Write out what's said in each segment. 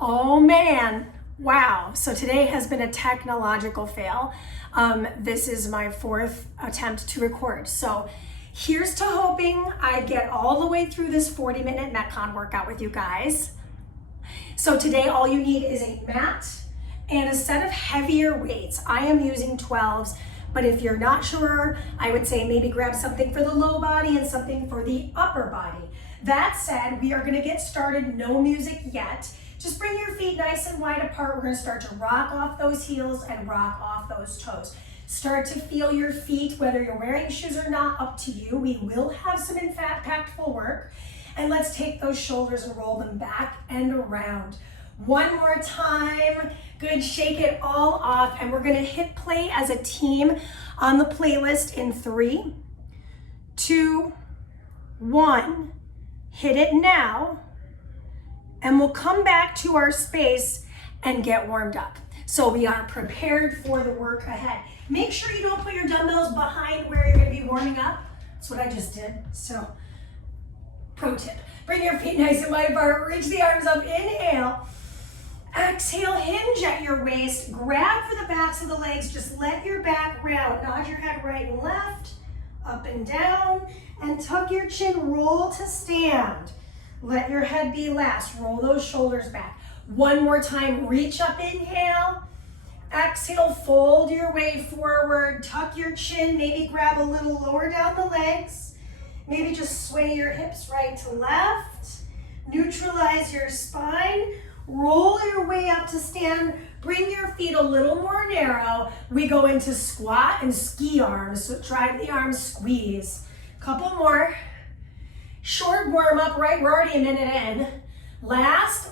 Oh man, wow. So today has been a technological fail. This is my fourth attempt to record. So here's to hoping I get all the way through this 40-minute Metcon workout with you guys. So today all you need is a mat and a set of heavier weights. I am using 12s, but if you're not sure, I would say maybe grab something for the low body and something for the upper body. That said, we are gonna get started, no music yet. Just bring your feet nice and wide apart. We're gonna start to rock off those heels and rock off those toes. Start to feel your feet, whether you're wearing shoes or not, up to you. We will have some impactful work. And let's take those shoulders and roll them back and around. One more time. Good, shake it all off. And we're gonna hit play as a team on the playlist in 3, 2, 1. Hit it now. And we'll come back to our space and get warmed up. So we are prepared for the work ahead. Make sure you don't put your dumbbells behind where you're gonna be warming up. That's what I just did. So, pro tip, bring your feet nice and wide apart, reach the arms up, inhale. Exhale, hinge at your waist, grab for the backs of the legs, just let your back round. Nod your head right and left, up and down, and tuck your chin, roll to stand. Let your head be last. Roll those shoulders back. One more time, reach up, inhale. Exhale, fold your way forward. Tuck your chin, maybe grab a little lower down the legs. Maybe just sway your hips right to left. Neutralize your spine. Roll your way up to stand. Bring your feet a little more narrow. We go into squat and ski arms. So drive the arms, squeeze. Couple more. Short warm up, right? We're already a minute in. Last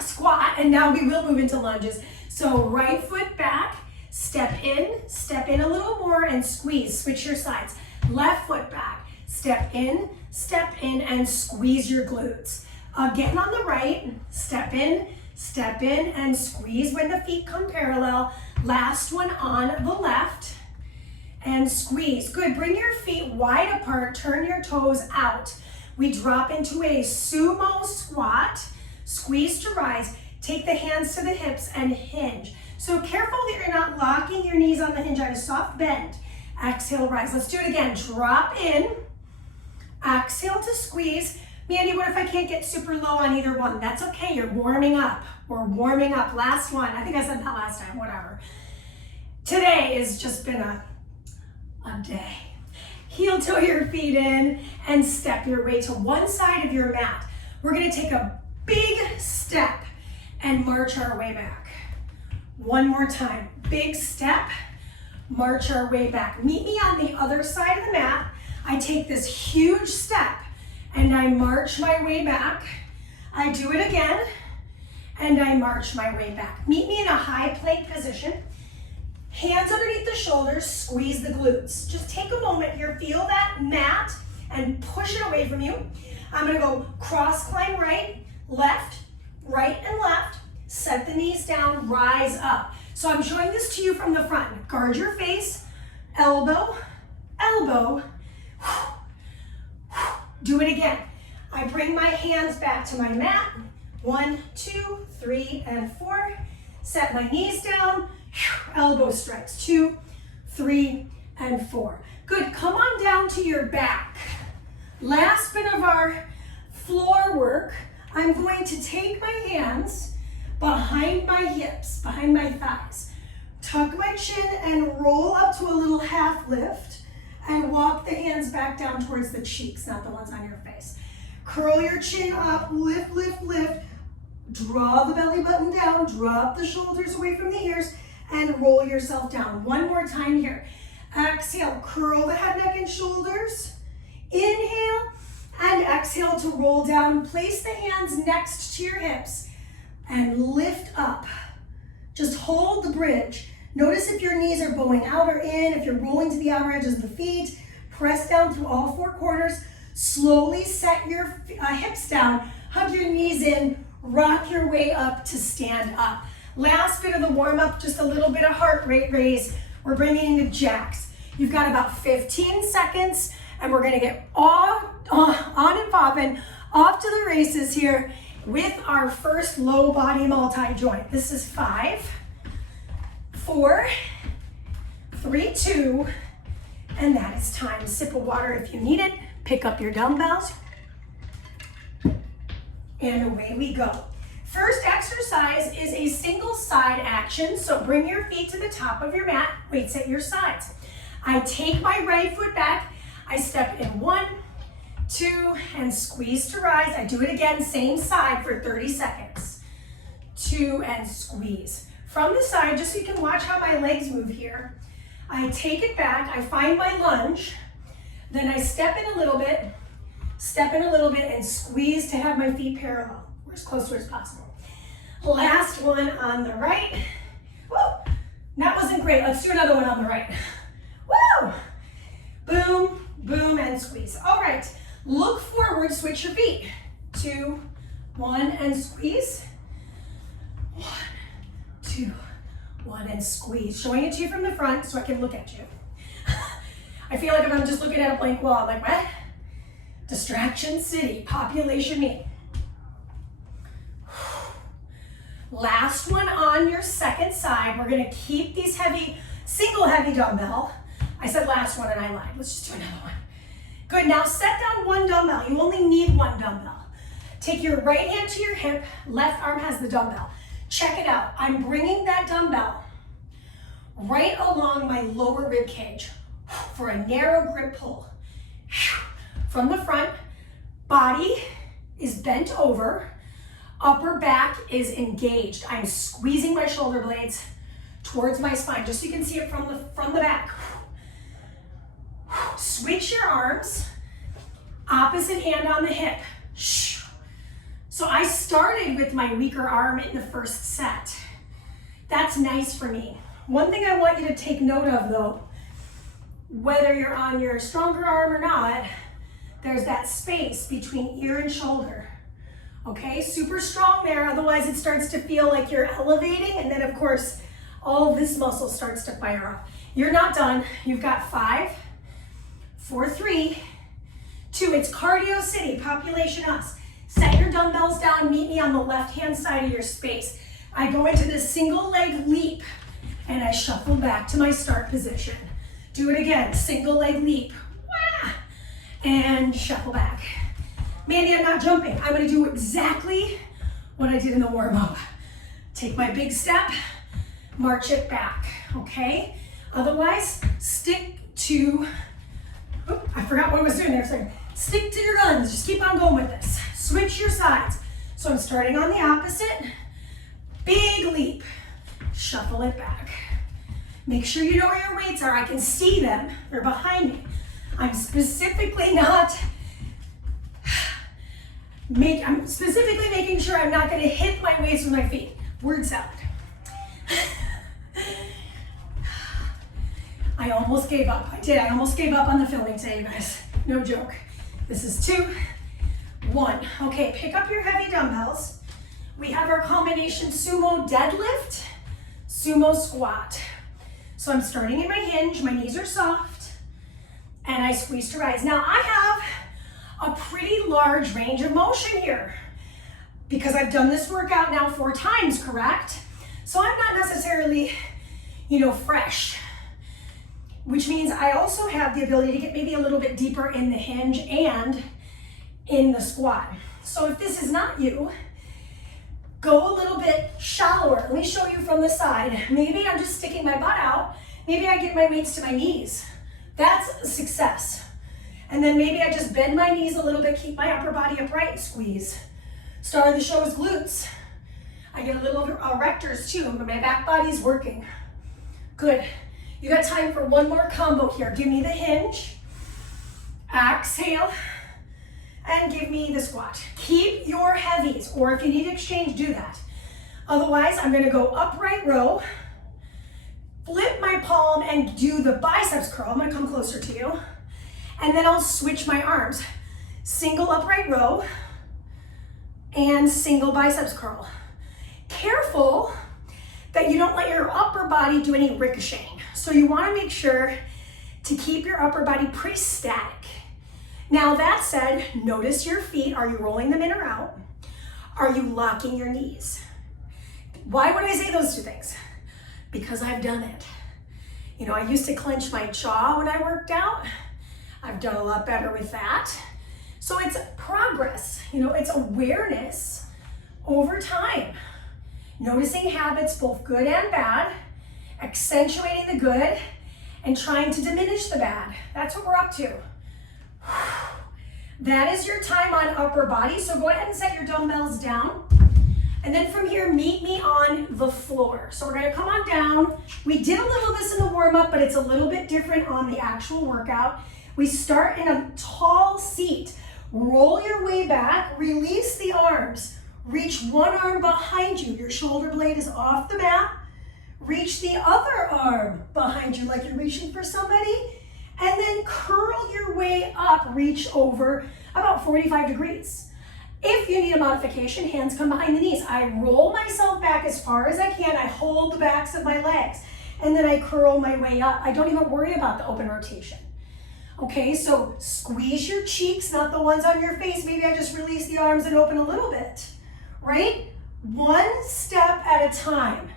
squat, and now we will move into lunges. So right foot back, step in a little more and squeeze, switch your sides. Left foot back, step in, and squeeze your glutes. Again on the right, step in, and squeeze when the feet come parallel. Last one on the left, and squeeze. Good, bring your feet wide apart, turn your toes out. We drop into a sumo squat, squeeze to rise, take the hands to the hips and hinge. So careful that you're not locking your knees on the hinge at a soft bend. Exhale, rise. Let's do it again. Drop in, exhale to squeeze. Mandy, what if I can't get super low on either one? That's okay, you're warming up. We're warming up. Last one. I think I said that last time, whatever. Today has just been a day. Heel toe your feet in and step your way to one side of your mat. We're gonna take a big step and march our way back. One more time, big step, march our way back. Meet me on the other side of the mat. I take this huge step and I march my way back. I do it again and I march my way back. Meet me in a high plank position. Hands underneath the shoulders, squeeze the glutes. Just take a moment here, feel that mat and push it away from you. I'm gonna go cross climb right and left, set the knees down, rise up. So I'm showing this to you from the front. Guard your face, elbow, elbow. Do it again. I bring my hands back to my mat. 1, 2, 3, and 4. Set my knees down. Elbow strikes, 2, 3, and 4. Good, come on down to your back. Last bit of our floor work, I'm going to take my hands behind my hips, behind my thighs. Tuck my chin and roll up to a little half lift and walk the hands back down towards the cheeks, not the ones on your face. Curl your chin up, lift, lift, lift. Draw the belly button down, drop the shoulders away from the ears, and roll yourself down. One more time here. Exhale, curl the head, neck, and shoulders. Inhale, and exhale to roll down. Place the hands next to your hips and lift up. Just hold the bridge. Notice if your knees are bowing out or in, if you're rolling to the outer edges of the feet. Press down through all 4 corners. Slowly set your hips down, hug your knees in, rock your way up to stand up. Last bit of the warm up, just a little bit of heart rate raise. We're bringing into jacks. You've got about 15 seconds and we're gonna get on and popping off to the races here with our first low body multi-joint. This is 5, 4, 3, 2, and that is time. Sip of water if you need it. Pick up your dumbbells, and away we go. First exercise is a single side action, so bring your feet to the top of your mat, weights at your sides. I take my right foot back, I step in 1, 2, and squeeze to rise. I do it again, same side for 30 seconds. 2 and squeeze. From the side, just so you can watch how my legs move here, I take it back, I find my lunge, then I step in a little bit, and squeeze to have my feet parallel. We're as close to it as possible. Last one on the right. Woo! That wasn't great. Let's do another one on the right. Woo! Boom, boom, and squeeze. All right, look forward, switch your feet. 2, 1, and squeeze. 1, 2, 1, and squeeze. Showing it to you from the front so I can look at you. I feel like if I'm just looking at a blank wall, I'm like, what? Distraction City, population me. Last one on your second side. We're gonna keep these heavy, single heavy dumbbell. I said last one and I lied. Let's just do another one. Good, now set down one dumbbell. You only need one dumbbell. Take your right hand to your hip, left arm has the dumbbell. Check it out. I'm bringing that dumbbell right along my lower rib cage for a narrow grip pull. From the front, body is bent over, upper back is engaged. I'm squeezing my shoulder blades towards my spine, just so you can see it from the back. Switch your arms, opposite hand on the hip. So I started with my weaker arm in the first set. That's nice for me. One thing I want you to take note of though, whether you're on your stronger arm or not, there's that space between ear and shoulder. Okay, super strong there, otherwise it starts to feel like you're elevating, and then of course, all this muscle starts to fire off. You're not done. You've got 5, 4, 3, 2. It's Cardio City, population us. Set your dumbbells down, meet me on the left-hand side of your space. I go into this single leg leap, and I shuffle back to my start position. Do it again, single leg leap. Wah! And shuffle back. Mandy, I'm not jumping. I'm gonna do exactly what I did in the warm-up. Take my big step, march it back, okay? Otherwise, stick to, I forgot what I was doing there. So stick to your guns, just keep on going with this. Switch your sides. So I'm starting on the opposite, big leap, shuffle it back. Make sure you know where your weights are. I can see them, they're behind me. I'm specifically making sure I'm not gonna hit my waist with my feet. Word salad. I almost gave up. I almost gave up on the filming today, you guys. No joke. This is 2, 1. Okay, pick up your heavy dumbbells. We have our combination sumo deadlift, sumo squat. So I'm starting in my hinge, my knees are soft, and I squeeze to rise. Now I have a pretty large range of motion here because I've done this workout now 4 times, correct? So I'm not necessarily, fresh, which means I also have the ability to get maybe a little bit deeper in the hinge and in the squat. So if this is not you, go a little bit shallower. Let me show you from the side. Maybe I'm just sticking my butt out. Maybe I get my weights to my knees. That's a success. And then maybe I just bend my knees a little bit, keep my upper body upright, and squeeze. Star of the show is glutes. I get a little erectors too, but my back body's working. Good. You got time for one more combo here. Give me the hinge. Exhale. And give me the squat. Keep your heavies, or if you need to exchange, do that. Otherwise, I'm gonna go upright row, flip my palm and do the biceps curl. I'm gonna come closer to you. And then I'll switch my arms. Single upright row and single biceps curl. Careful that you don't let your upper body do any ricocheting. So you wanna make sure to keep your upper body pretty static. Now that said, notice your feet. Are you rolling them in or out? Are you locking your knees? Why would I say those two things? Because I've done it. You know, I used to clench my jaw when I worked out. I've done a lot better with that. So it's progress, you know, it's awareness over time. Noticing habits, both good and bad, accentuating the good, and trying to diminish the bad. That's what we're up to. That is your time on upper body. So go ahead and set your dumbbells down. And then from here, meet me on the floor. So we're gonna come on down. We did a little of this in the warm-up, but it's a little bit different on the actual workout. We start in a tall seat. Roll your way back, release the arms. Reach one arm behind you. Your shoulder blade is off the mat. Reach the other arm behind you like you're reaching for somebody. And then curl your way up, reach over about 45 degrees. If you need a modification, hands come behind the knees. I roll myself back as far as I can. I hold the backs of my legs. And then I curl my way up. I don't even worry about the open rotation. Okay, so squeeze your cheeks, not the ones on your face. Maybe I just release the arms and open a little bit, right? One step at a time.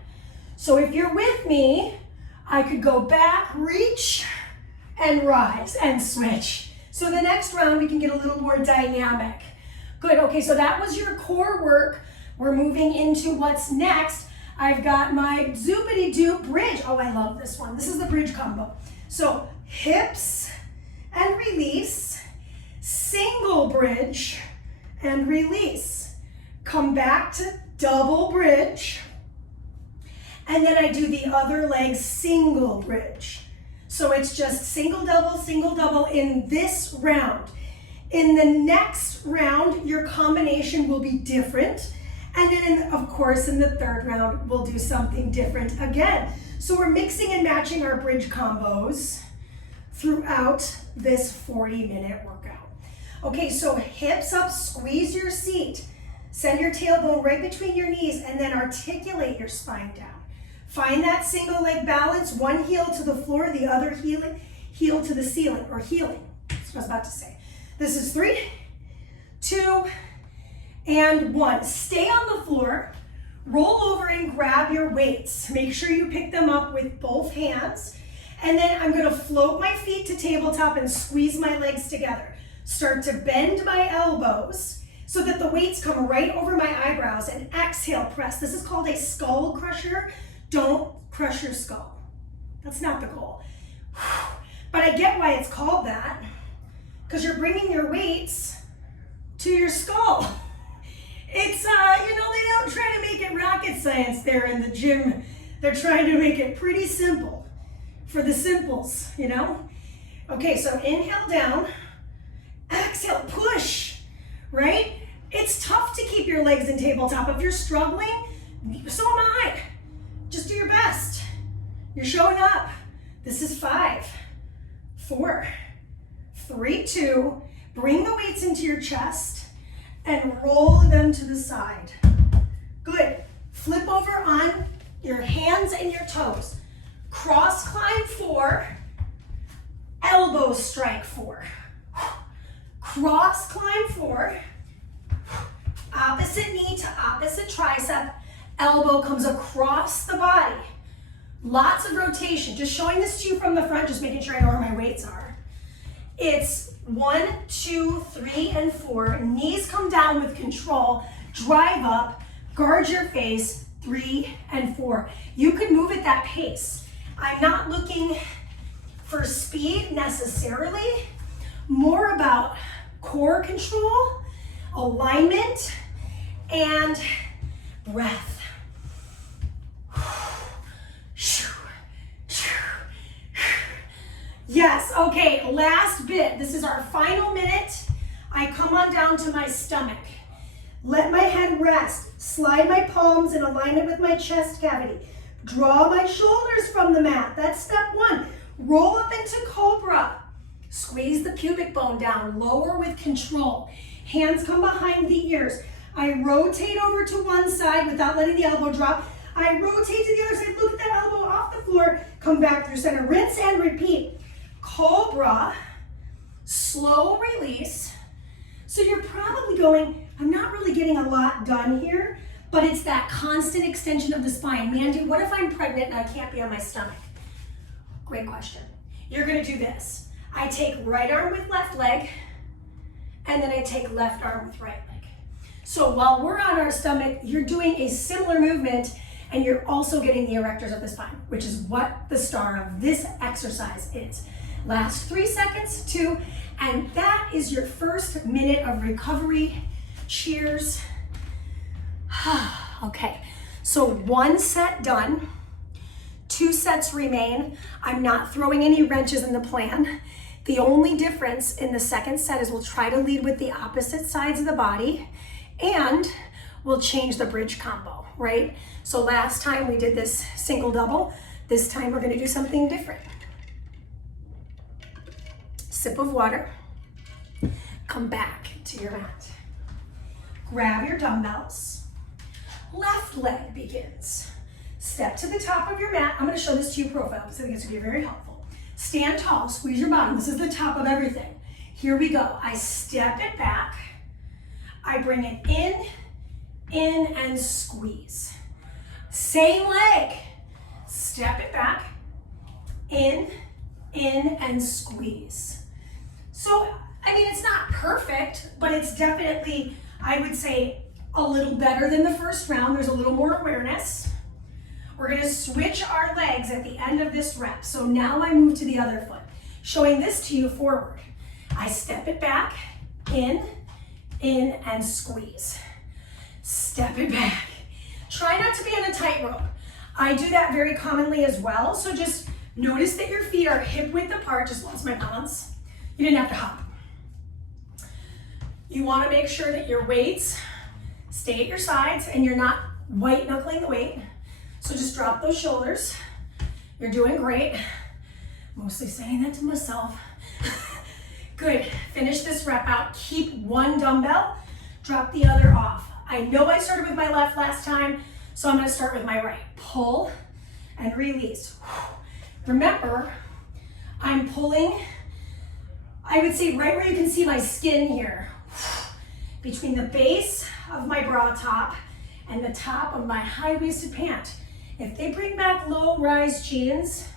So if you're with me, I could go back, reach, and rise and switch. So the next round, we can get a little more dynamic. Good, okay, so that was your core work. We're moving into what's next. I've got my zoopity-doop bridge. Oh, I love this one. This is the bridge combo. So hips and release, single bridge and release. Come back to double bridge. And then I do the other leg single bridge. So it's just single double in this round. In the next round, your combination will be different. And then, of course, in the third round, we'll do something different again. So we're mixing and matching our bridge combos throughout this 40-minute workout. Okay, so hips up, squeeze your seat. Send your tailbone right between your knees and then articulate your spine down. Find that single leg balance, one heel to the floor, the other heel to the ceiling, or healing. That's what I was about to say. This is 3, 2, and 1. Stay on the floor, roll over and grab your weights. Make sure you pick them up with both hands. And then I'm gonna float my feet to tabletop and squeeze my legs together. Start to bend my elbows so that the weights come right over my eyebrows, and exhale, press. This is called a skull crusher. Don't crush your skull. That's not the goal. But I get why it's called that, because you're bringing your weights to your skull. It's, you know, they don't try to make it rocket science there in the gym. They're trying to make it pretty simple for the simples, you know? Okay, so inhale down, exhale, push, right? It's tough to keep your legs in tabletop. If you're struggling, so am I. Just do your best. You're showing up. This is 5, 4, 3, 2. Bring the weights into your chest and roll them to the side. Good. Flip over on your hands and your toes. Cross climb 4. Elbow strike 4. Cross climb 4. Opposite knee to opposite tricep. Elbow comes across the body. Lots of rotation. Just showing this to you from the front, just making sure I know where my weights are. It's 1, 2, 3, and 4. Knees come down with control. Drive up. Guard your face. 3 and 4. You can move at that pace. I'm not looking for speed necessarily. More about core control, alignment, and breath. Yes, okay, last bit. This is our final minute. I come on down to my stomach. Let my head rest. Slide my palms in alignment with my chest cavity. Draw my shoulders from the mat. That's step 1. Roll up into cobra. Squeeze the pubic bone down. Lower with control. Hands come behind the ears. I rotate over to one side without letting the elbow drop. I rotate to the other side. Look at that elbow off the floor. Come back through center. Rinse and repeat. Cobra. Slow release. So you're probably going, I'm not really getting a lot done here, but it's that constant extension of the spine. Mandy, what if I'm pregnant and I can't be on my stomach? Great question. You're gonna do this. I take right arm with left leg, and then I take left arm with right leg. So while we're on our stomach, you're doing a similar movement, and you're also getting the erectors of the spine, which is what the star of this exercise is. Last 3 seconds, 2, and that is your first minute of recovery. Cheers. Okay, so 1 set done, 2 sets remain. I'm not throwing any wrenches in the plan. The only difference in the second set is we'll try to lead with the opposite sides of the body, and we'll change the bridge combo, right? So last time we did this single double. This time we're gonna do something different. Sip of water. Come back to your mat. Grab your dumbbells. Left leg begins. Step to the top of your mat. I'm gonna show this to you profile because I think it's gonna be very helpful. Stand tall, squeeze your bottom. This is the top of everything. Here we go. I step it back. I bring it in and squeeze. Same leg. Step it back, in and squeeze. So, I mean, it's not perfect, but it's definitely, I would say, a little better than the first round. There's a little more awareness. We're gonna switch our legs at the end of this rep. So now I move to the other foot, showing this to you forward. I step it back, in and squeeze. Step it back. Try not to be on a tightrope. I do that very commonly as well. So just notice that your feet are hip width apart. Just lost my balance. You didn't have to hop. You want to make sure that your weights stay at your sides and you're not white knuckling the weight. So just drop those shoulders. You're doing great. Mostly saying that to myself. Good. Finish this rep out. Keep one dumbbell. Drop the other off. I know I started with my left last time, so I'm going to start with my right. Pull and release. Remember, I'm pulling, I would say right where you can see my skin here, between the base of my bra top and the top of my high-waisted pant. If they bring back low-rise jeans,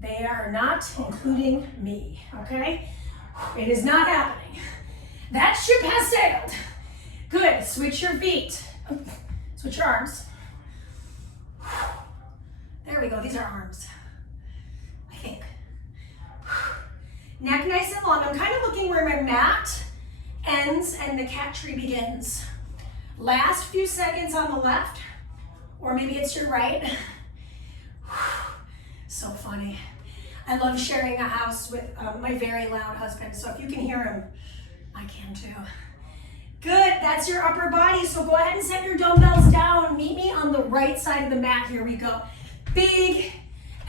they are not including me, okay? It is not happening. That ship has sailed. Good, switch your feet. Switch your arms. There we go, these are arms, I think. Neck nice and long. I'm kind of looking where my mat ends and the cat tree begins. Last few seconds on the left, or maybe it's your right. So funny. I love sharing a house with my very loud husband, so if you can hear him, I can too. Good, that's your upper body, so go ahead and set your dumbbells down. Meet me on the right side of the mat. Here we go. Big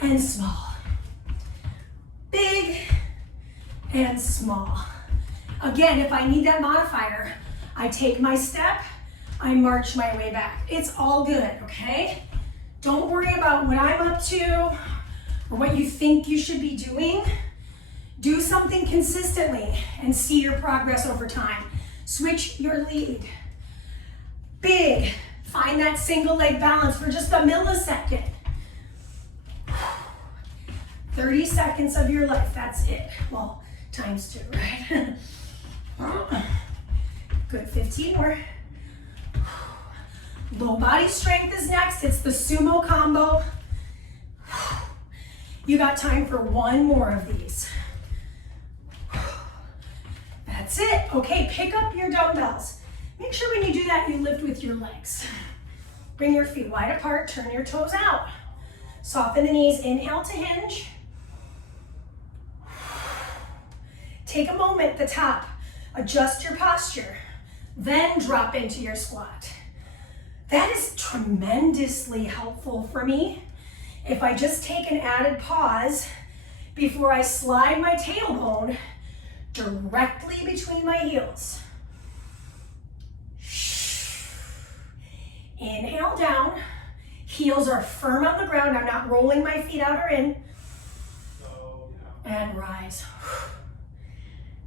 and small. Big and small. Again, if I need that modifier, I take my step, I march my way back. It's all good, okay? Don't worry about what I'm up to or what you think you should be doing. Do something consistently and see your progress over time. Switch your lead. Big. Find that single leg balance for just a millisecond. 30 seconds of your life, that's it. Well, times 2, right? Good, 15 more. Low body strength is next. It's the sumo combo. You got time for one more of these. That's it. Okay, pick up your dumbbells. Make sure when you do that, you lift with your legs. Bring your feet wide apart, turn your toes out. Soften the knees, inhale to hinge. Take a moment at the top, adjust your posture, then drop into your squat. That is tremendously helpful for me. If I just take an added pause before I slide my tailbone directly between my heels. Inhale down, heels are firm on the ground. I'm not rolling my feet out or in. And rise.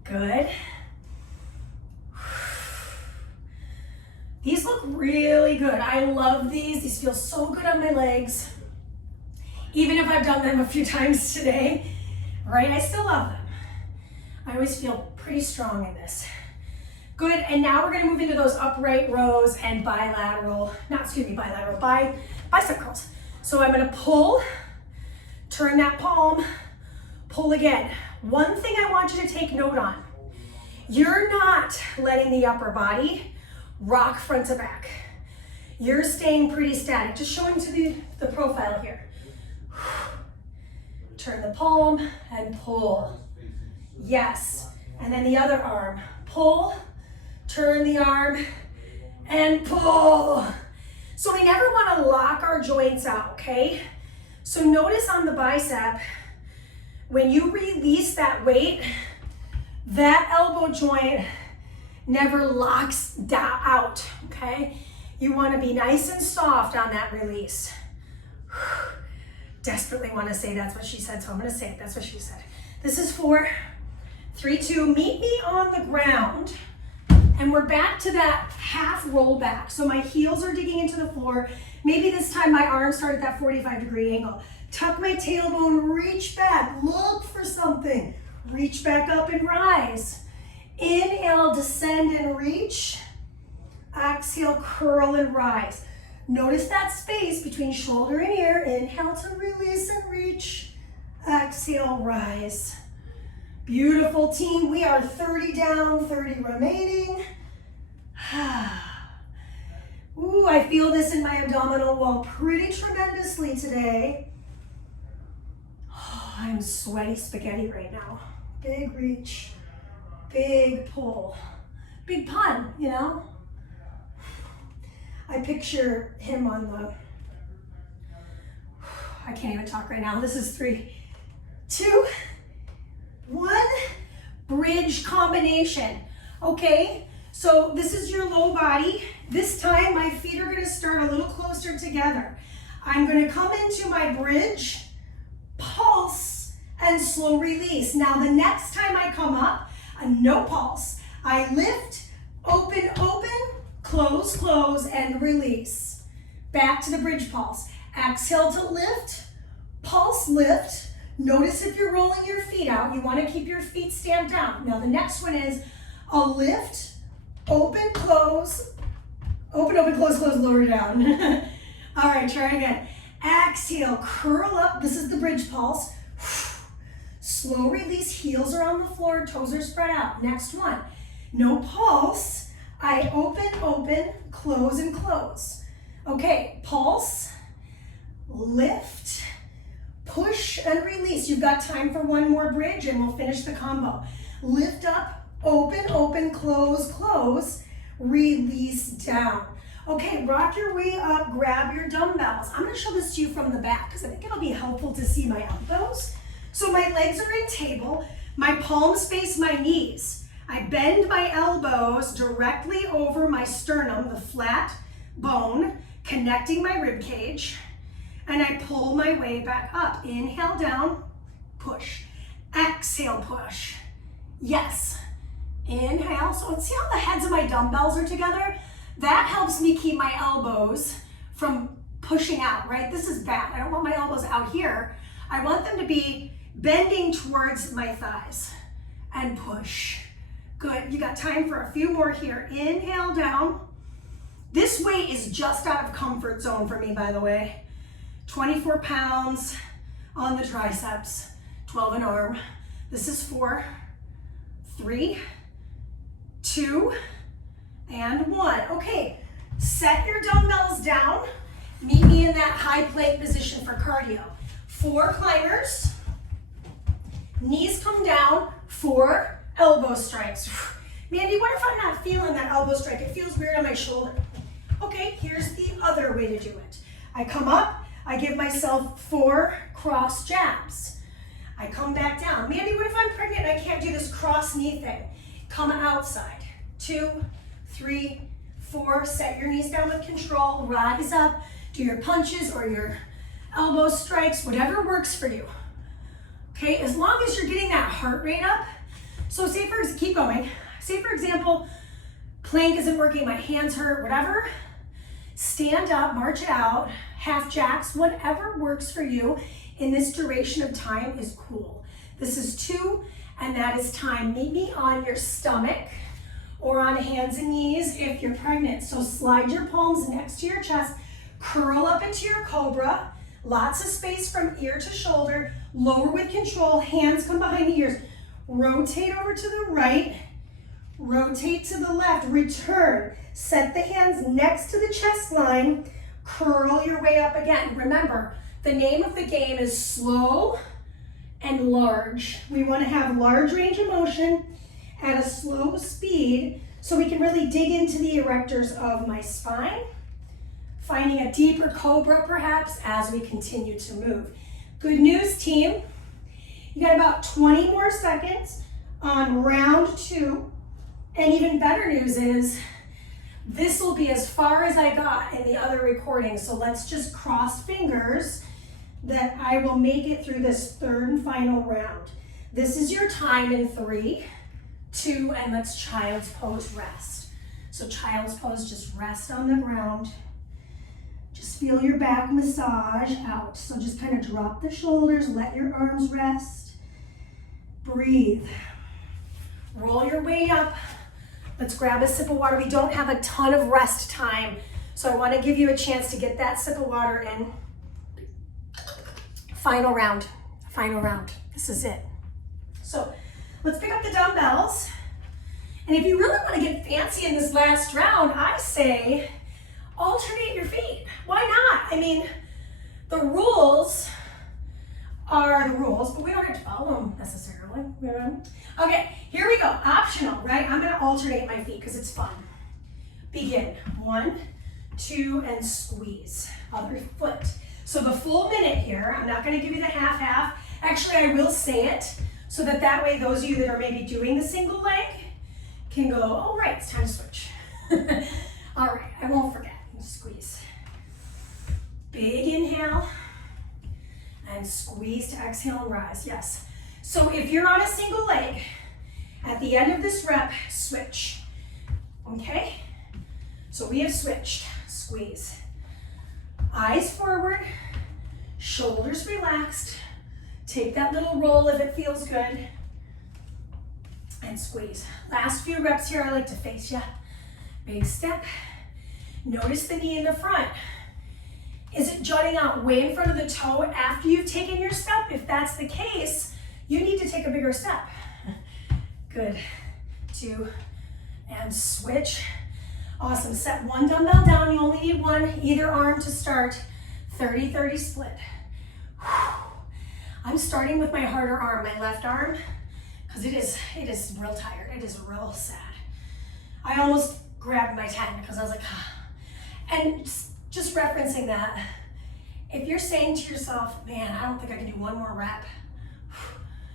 Good. These look really good. I love these. These feel so good on my legs. Even if I've done them a few times today, right? I still love them. I always feel pretty strong in this. Good, and now we're gonna move into those upright rows and bicep curls. So I'm gonna pull, turn that palm, pull again. One thing I want you to take note on, you're not letting the upper body rock front to back. You're staying pretty static, just showing to the profile here. Turn the palm and pull. Yes, and then the other arm, pull, turn the arm and pull. So we never want to lock our joints out, okay? So notice on the bicep, when you release that weight, that elbow joint never locks out, okay? You want to be nice and soft on that release. Desperately want to say that's what she said, so I'm going to say it. That's what she said. This is 4, 3, 2. Meet me on the ground. And we're back to that half roll back. So my heels are digging into the floor. Maybe this time my arms start at that 45-degree angle. Tuck my tailbone, reach back, look for something. Reach back up and rise. Inhale, descend and reach. Exhale, curl and rise. Notice that space between shoulder and ear. Inhale to release and reach. Exhale, rise. Beautiful team. We are 30 down, 30 remaining. Ooh, I feel this in my abdominal wall pretty tremendously today. Oh, I'm sweaty spaghetti right now. Big reach, big pull, big pun, you know? I picture him on the, I can't even talk right now. This is 3, 2, 1, bridge combination. Okay, so this is your low body. This time my feet are gonna start a little closer together. I'm gonna come into my bridge, pulse, and slow release. Now the next time I come up, no pulse. I lift, open, open, close, close, and release. Back to the bridge pulse. Exhale to lift, pulse, lift. Notice if you're rolling your feet out, you want to keep your feet stamped down. Now the next one is a lift, open, close, open, close, close, lower down. All right, try again. Exhale, curl up. This is the bridge pulse. Slow release, heels are on the floor, toes are spread out. Next one, no pulse. I open, open, close, and close. Okay, pulse, lift, push and release. You've got time for one more bridge and we'll finish the combo. Lift up, open, open, close, close, release down. Okay, rock your way up, grab your dumbbells. I'm gonna show this to you from the back because I think it'll be helpful to see my elbows. So my legs are in table, my palms face my knees. I bend my elbows directly over my sternum, the flat bone, connecting my rib cage. And I pull my way back up. Inhale down, push. Exhale, push. Yes. Inhale. So see how the heads of my dumbbells are together? That helps me keep my elbows from pushing out, right? This is bad. I don't want my elbows out here. I want them to be bending towards my thighs. And push. Good. You got time for a few more here. Inhale down. This weight is just out of comfort zone for me, by the way. 24 pounds on the triceps, 12 an arm. This is 4, 3, 2, and 1. Okay, set your dumbbells down. Meet me in that high plank position for cardio. 4 climbers, knees come down, 4 elbow strikes. Mandy, what if I'm not feeling that elbow strike? It feels weird on my shoulder. Okay, here's the other way to do it. I come up, I give myself 4 cross jabs. I come back down. Mandy, what if I'm pregnant and I can't do this cross knee thing? Come outside. 2, 3, 4. Set your knees down with control. Rise up. Do your punches or your elbow strikes, whatever works for you. Okay, as long as you're getting that heart rate up. So keep going. Say for example, plank isn't working, my hands hurt, whatever, stand up, march it out, half jacks, whatever works for you in this duration of time is cool. This is 2, and that is time. Meet me on your stomach or on hands and knees if you're pregnant. So slide your palms next to your chest, curl up into your cobra, lots of space from ear to shoulder, lower with control, hands come behind the ears. Rotate over to the right, rotate to the left, return. Set the hands next to the chest line, curl your way up again. Remember, the name of the game is slow and large. We want to have large range of motion at a slow speed so we can really dig into the erectors of my spine, finding a deeper cobra perhaps as we continue to move. Good news, team. You got about 20 more seconds on round 2. And even better news is this will be as far as I got in the other recording. So let's just cross fingers that I will make it through this 3rd and final round. This is your time in 3, 2, and let's child's pose rest. So child's pose, just rest on the ground. Just feel your back massage out. So just kind of drop the shoulders, let your arms rest. Breathe. Roll your way up. Let's grab a sip of water. We don't have a ton of rest time, so I want to give you a chance to get that sip of water in. Final round, final round. This is it. So let's pick up the dumbbells. And if you really want to get fancy in this last round, I say alternate your feet. Why not? I mean, the rules are the rules, but we don't have to follow them necessarily. Okay, here we go. Optional, right? I'm going to alternate my feet because it's fun. Begin. 1, 2, and squeeze. Other foot. So the full minute here, I'm not going to give you the half-half. Actually, I will say it so that way those of you that are maybe doing the single leg can go, oh, right, it's time to switch. All right, I won't forget. Squeeze. Big inhale and squeeze to exhale and rise. Yes. So if you're on a single leg, at the end of this rep, switch. Okay? So we have switched. Squeeze. Eyes forward, shoulders relaxed. Take that little roll if it feels good. And squeeze. Last few reps here, I like to face you. Big step. Notice the knee in the front. Is it jutting out way in front of the toe after you've taken your step? If that's the case, you need to take a bigger step. Good. 2, and switch. Awesome. Set 1 dumbbell down. You only need 1, either arm to start. 30-30 split. I'm starting with my harder arm, my left arm, because it is real tired. It is real sad. I almost grabbed my tent because I was like, ah. And just referencing that, if you're saying to yourself, man, I don't think I can do 1 more rep,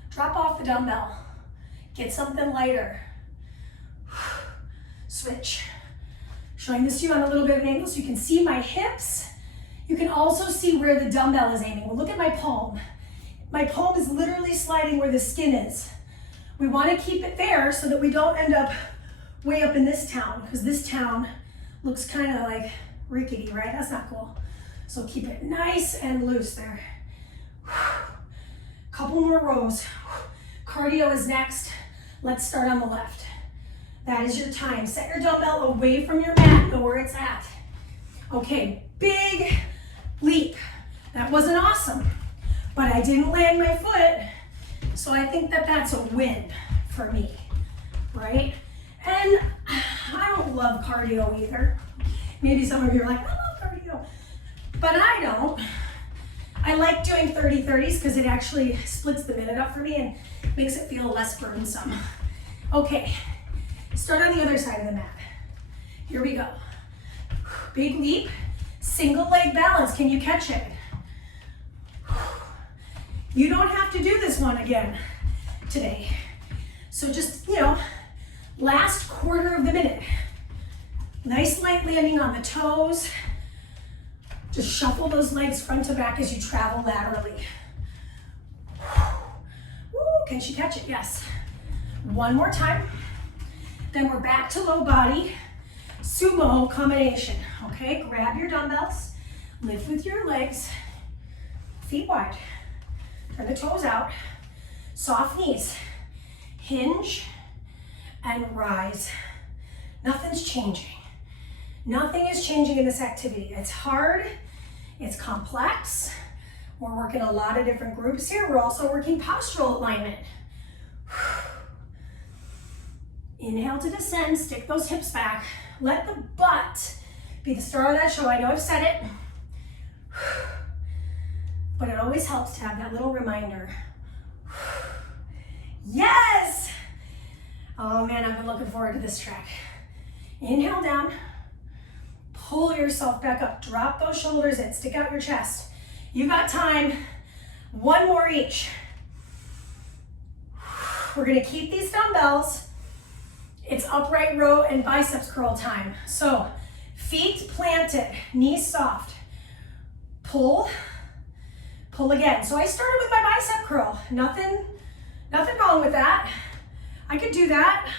drop off the dumbbell, get something lighter, switch. Showing this to you on a little bit of an angle so you can see my hips. You can also see where the dumbbell is aiming. Well, look at my palm. My palm is literally sliding where the skin is. We want to keep it there so that we don't end up way up in this town, because this town looks kind of like rickety, right? That's not cool. So keep it nice and loose there. Couple more rows. Cardio is next. Let's start on the left. That is your time. Set your dumbbell away from your mat, know where it's at. Okay, big leap. That wasn't awesome, but I didn't land my foot, so I think that that's a win for me, right? And I don't love cardio either. Maybe some of you are like, I love cardio, but I don't. I like doing 30-30s because it actually splits the minute up for me and makes it feel less burdensome. Okay, start on the other side of the mat. Here we go. Big leap, single leg balance. Can you catch it? You don't have to do this one again today. So just, last quarter of the minute. Nice light landing on the toes. Just shuffle those legs front to back as you travel laterally. Woo, can she catch it? Yes. One more time. Then we're back to low body. sumo combination. Okay, grab your dumbbells, lift with your legs, feet wide, turn the toes out, soft knees, hinge and rise. Nothing's changing. Nothing is changing in this activity. It's hard, it's complex. We're working a lot of different groups here. We're also working postural alignment. Inhale to descend, stick those hips back. Let the butt be the star of that show. I know I've said it, but it always helps to have that little reminder. Yes! Oh man, I've been looking forward to this track. Inhale down, pull yourself back up, drop those shoulders in, stick out your chest. You got time, one more each. We're gonna keep these dumbbells. It's upright row and biceps curl time. So feet planted, knees soft. Pull, pull again. So I started with my bicep curl. Nothing wrong with that. I could do that,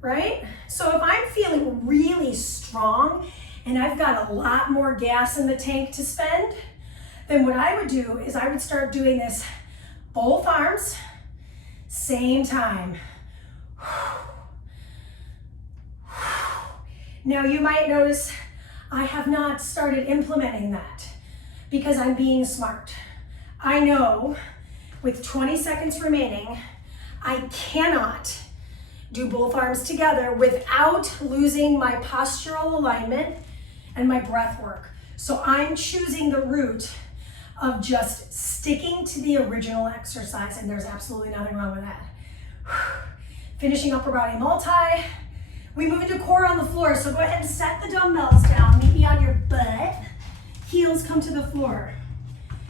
right? So if I'm feeling really strong and I've got a lot more gas in the tank to spend, then what I would do is I would start doing this both arms, same time. Now you might notice I have not started implementing that because I'm being smart. I know with 20 seconds remaining, I cannot do both arms together without losing my postural alignment and my breath work. So I'm choosing the route of just sticking to the original exercise, and there's absolutely nothing wrong with that. Finishing upper body multi. We move into core on the floor, so go ahead and set the dumbbells down. Meet me on your butt. Heels come to the floor.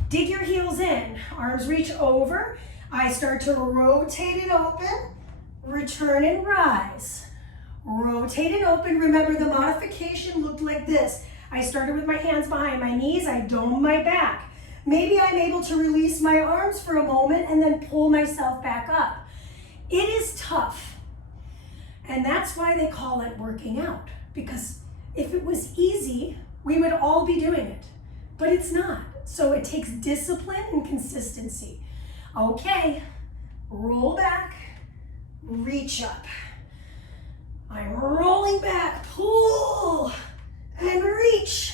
Dig your heels in. Arms reach over. I start to rotate and open. Return and rise. Rotate and open. Remember, the modification looked like this. I started with my hands behind my knees. I dome my back. Maybe I'm able to release my arms for a moment and then pull myself back up. It is tough. And that's why they call it working out. Because if it was easy, we would all be doing it. But it's not. So it takes discipline and consistency. Okay, roll back, reach up. I'm rolling back, pull, and reach.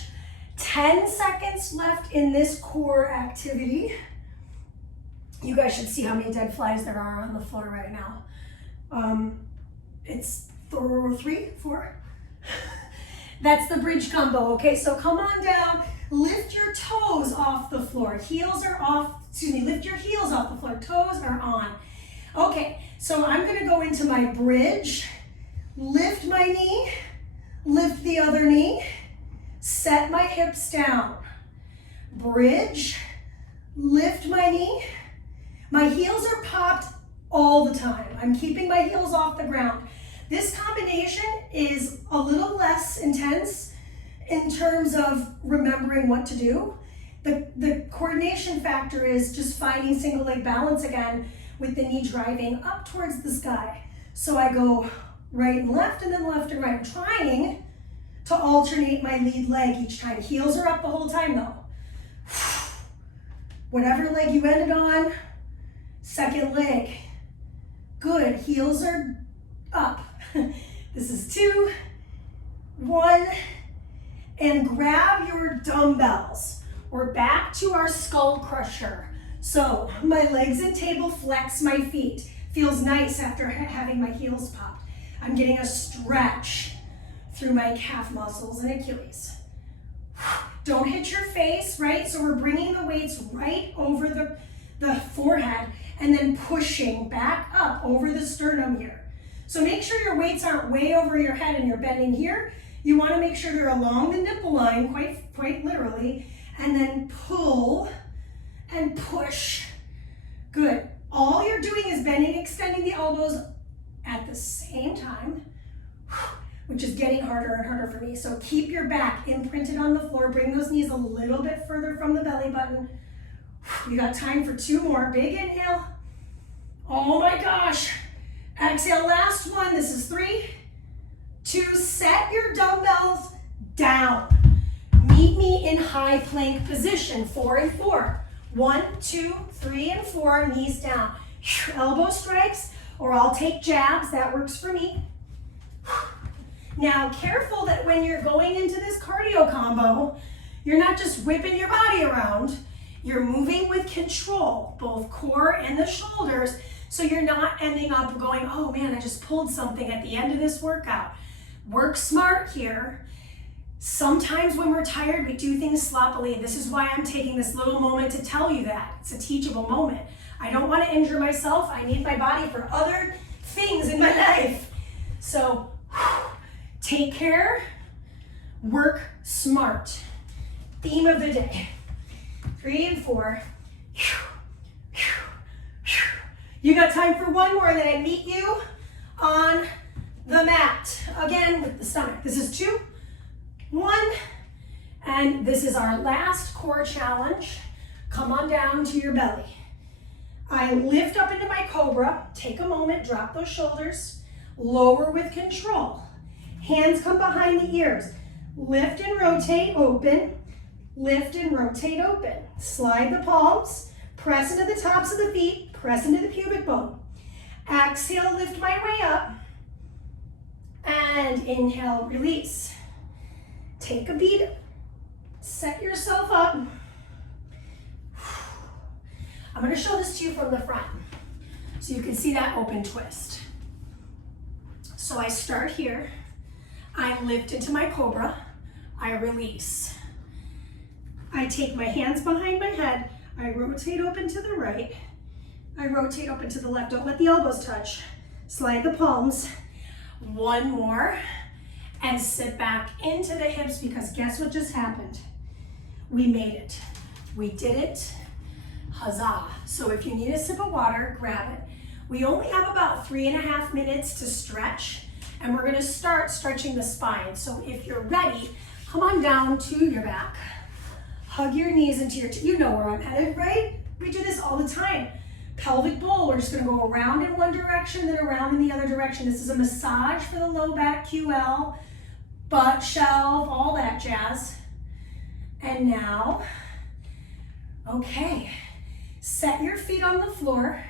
10 seconds left in this core activity. You guys should see how many dead flies there are on the floor right now. It's 3, 4. That's the bridge combo, okay? So come on down, lift your toes off the floor. Heels are off, lift your heels off the floor, toes are on. Okay, so I'm gonna go into my bridge, lift my knee, lift the other knee, set my hips down. Bridge, lift my knee. My heels are popped all the time. I'm keeping my heels off the ground. This combination is a little less intense in terms of remembering what to do. The coordination factor is just finding single leg balance again with the knee driving up towards the sky. So I go right and left and then left and right. I'm trying to alternate my lead leg each time. Heels are up the whole time though. Whatever leg you ended on, second leg. Good, heels are up. This is 2, 1, and grab your dumbbells. We're back to our skull crusher. So my legs and table flex my feet. Feels nice after having my heels popped. I'm getting a stretch through my calf muscles and Achilles. Don't hit your face, right? So we're bringing the weights right over the forehead and then pushing back up over the sternum here. So make sure your weights aren't way over your head and you're bending here. You want to make sure they're along the nipple line, quite literally, and then pull and push. Good. All you're doing is bending, extending the elbows at the same time, which is getting harder and harder for me. So keep your back imprinted on the floor. Bring those knees a little bit further from the belly button. You got time for 2 more. Big inhale. Oh my gosh. Exhale, last one. This is 3, to set your dumbbells down. Meet me in high plank position, 4 and 4. 1, 2, 3, and 4, knees down. Elbow strikes, or I'll take jabs, that works for me. Now, careful that when you're going into this cardio combo, you're not just whipping your body around, you're moving with control, both core and the shoulders, so you're not ending up going, oh man, I just pulled something at the end of this workout. Work smart here. Sometimes when we're tired, we do things sloppily. This is why I'm taking this little moment to tell you that. It's a teachable moment. I don't want to injure myself. I need my body for other things in my life. So take care, work smart. Theme of the day, 3 and 4. You got time for one more, and then I meet you on the mat. Again, with the stomach. This is 2, 1, and this is our last core challenge. Come on down to your belly. I lift up into my cobra. Take a moment, drop those shoulders. Lower with control. Hands come behind the ears. Lift and rotate, open. Lift and rotate, open. Slide the palms. Press into the tops of the feet. Press into the pubic bone. Exhale, lift my way up. And inhale, release. Take a beat. Set yourself up. I'm going to show this to you from the front so you can see that open twist. So I start here. I lift into my cobra. I release. I take my hands behind my head. I rotate open to the right. I rotate open to the left. Don't let the elbows touch. Slide the palms. One more. And sit back into the hips, because guess what just happened? We made it. We did it. Huzzah. So if you need a sip of water, grab it. We only have about 3.5 minutes to stretch, and we're going to start stretching the spine. So if you're ready, come on down to your back. Hug your knees into your, you know where I'm headed, right? We do this all the time. Pelvic bowl, we're just going to go around in one direction, then around in the other direction. This is a massage for the low back, QL, butt shelf, all that jazz. And now, okay, set your feet on the floor.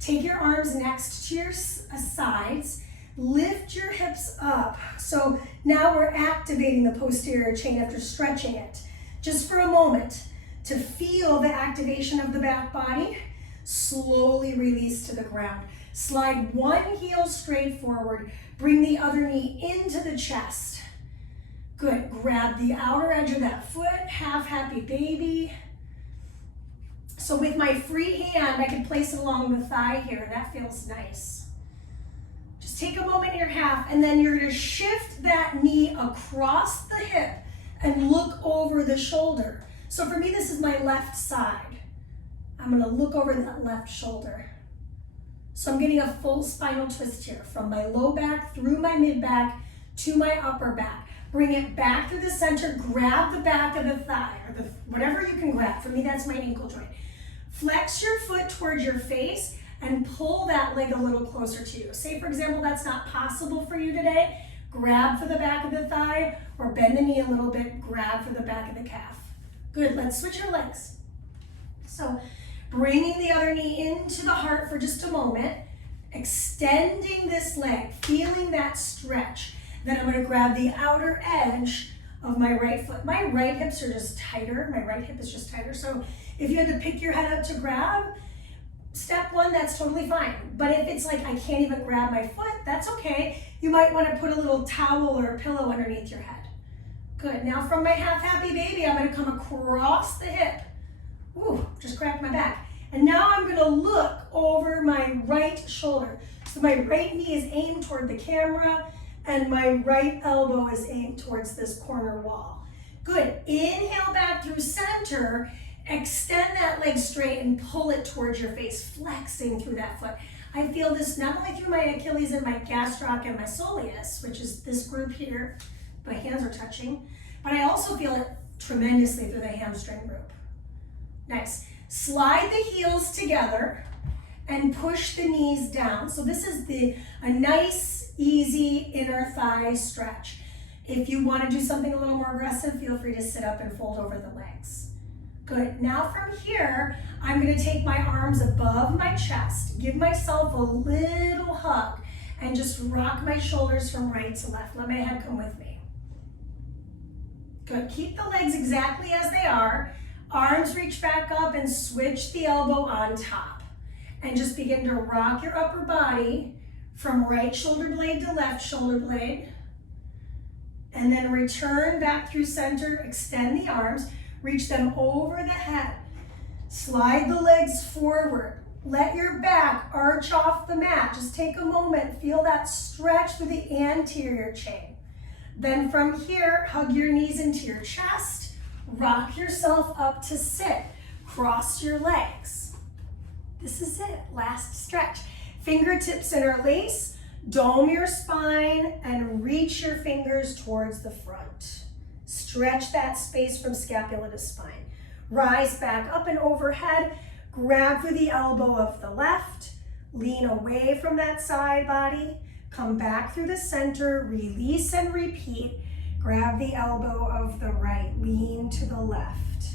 Take your arms next to your sides. Lift your hips up. So now we're activating the posterior chain after stretching it. Just for a moment to feel the activation of the back body. Slowly release to the ground. Slide one heel straight forward. Bring the other knee into the chest. Good. Grab the outer edge of that foot. Half happy baby. So with my free hand, I can place it along the thigh here. That feels nice. Just take a moment in your half, and then you're going to shift that knee across the hip and look over the shoulder. So for me, this is my left side. I'm going to look over that left shoulder. So I'm getting a full spinal twist here from my low back through my mid back to my upper back. Bring it back to the center, grab the back of the thigh, or whatever you can grab. For me, that's my ankle joint. Flex your foot towards your face and pull that leg a little closer to you. Say, for example, that's not possible for you today. Grab for the back of the thigh, or bend the knee a little bit, grab for the back of the calf. Good, let's switch your legs. So bringing the other knee into the heart for just a moment, extending this leg, feeling that stretch. Then I'm going to grab the outer edge of my right foot. My right hips are just tighter. My right hip is just tighter. So if you had to pick your head up to grab, step one, that's totally fine. But if it's like I can't even grab my foot, that's okay. You might want to put a little towel or a pillow underneath your head. Good. Now from my half happy baby, I'm going to come across the hip. Ooh, just cracked my back. And now I'm going to look over my right shoulder. So my right knee is aimed toward the camera, and my right elbow is aimed towards this corner wall. Good. Inhale back through center. Extend that leg straight and pull it towards your face, flexing through that foot. I feel this not only through my Achilles and my gastroc and my soleus, which is this group here, my hands are touching, but I also feel it tremendously through the hamstring group. Nice. Slide the heels together and push the knees down. So this is a nice, easy inner thigh stretch. If you want to do something a little more aggressive, feel free to sit up and fold over the legs. Good. Now from here, I'm going to take my arms above my chest, give myself a little hug, and just rock my shoulders from right to left. Let my head come with me. Good. Keep the legs exactly as they are. Arms reach back up and switch the elbow on top. And just begin to rock your upper body from right shoulder blade to left shoulder blade. And then return back through center, extend the arms, reach them over the head. Slide the legs forward. Let your back arch off the mat. Just take a moment, feel that stretch through the anterior chain. Then from here, hug your knees into your chest, rock yourself up to sit. Cross your legs. This is it, last stretch. Fingertips interlace, dome your spine, and reach your fingers towards the front. Stretch that space from scapula to spine. Rise back up and overhead, grab for the elbow of the left, lean away from that side body, come back through the center, release and repeat. Grab the elbow of the right, lean to the left.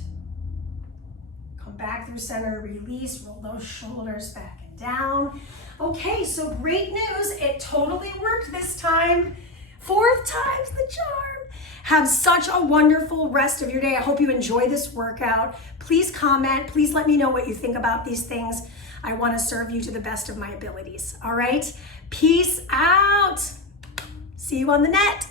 Come back through center, release, roll those shoulders back and down. Okay, so great news, it totally worked this time. 4th time's the charm. Have such a wonderful rest of your day. I hope you enjoy this workout. Please comment, please let me know what you think about these things. I want to serve you to the best of my abilities. All right, peace out. See you on the net.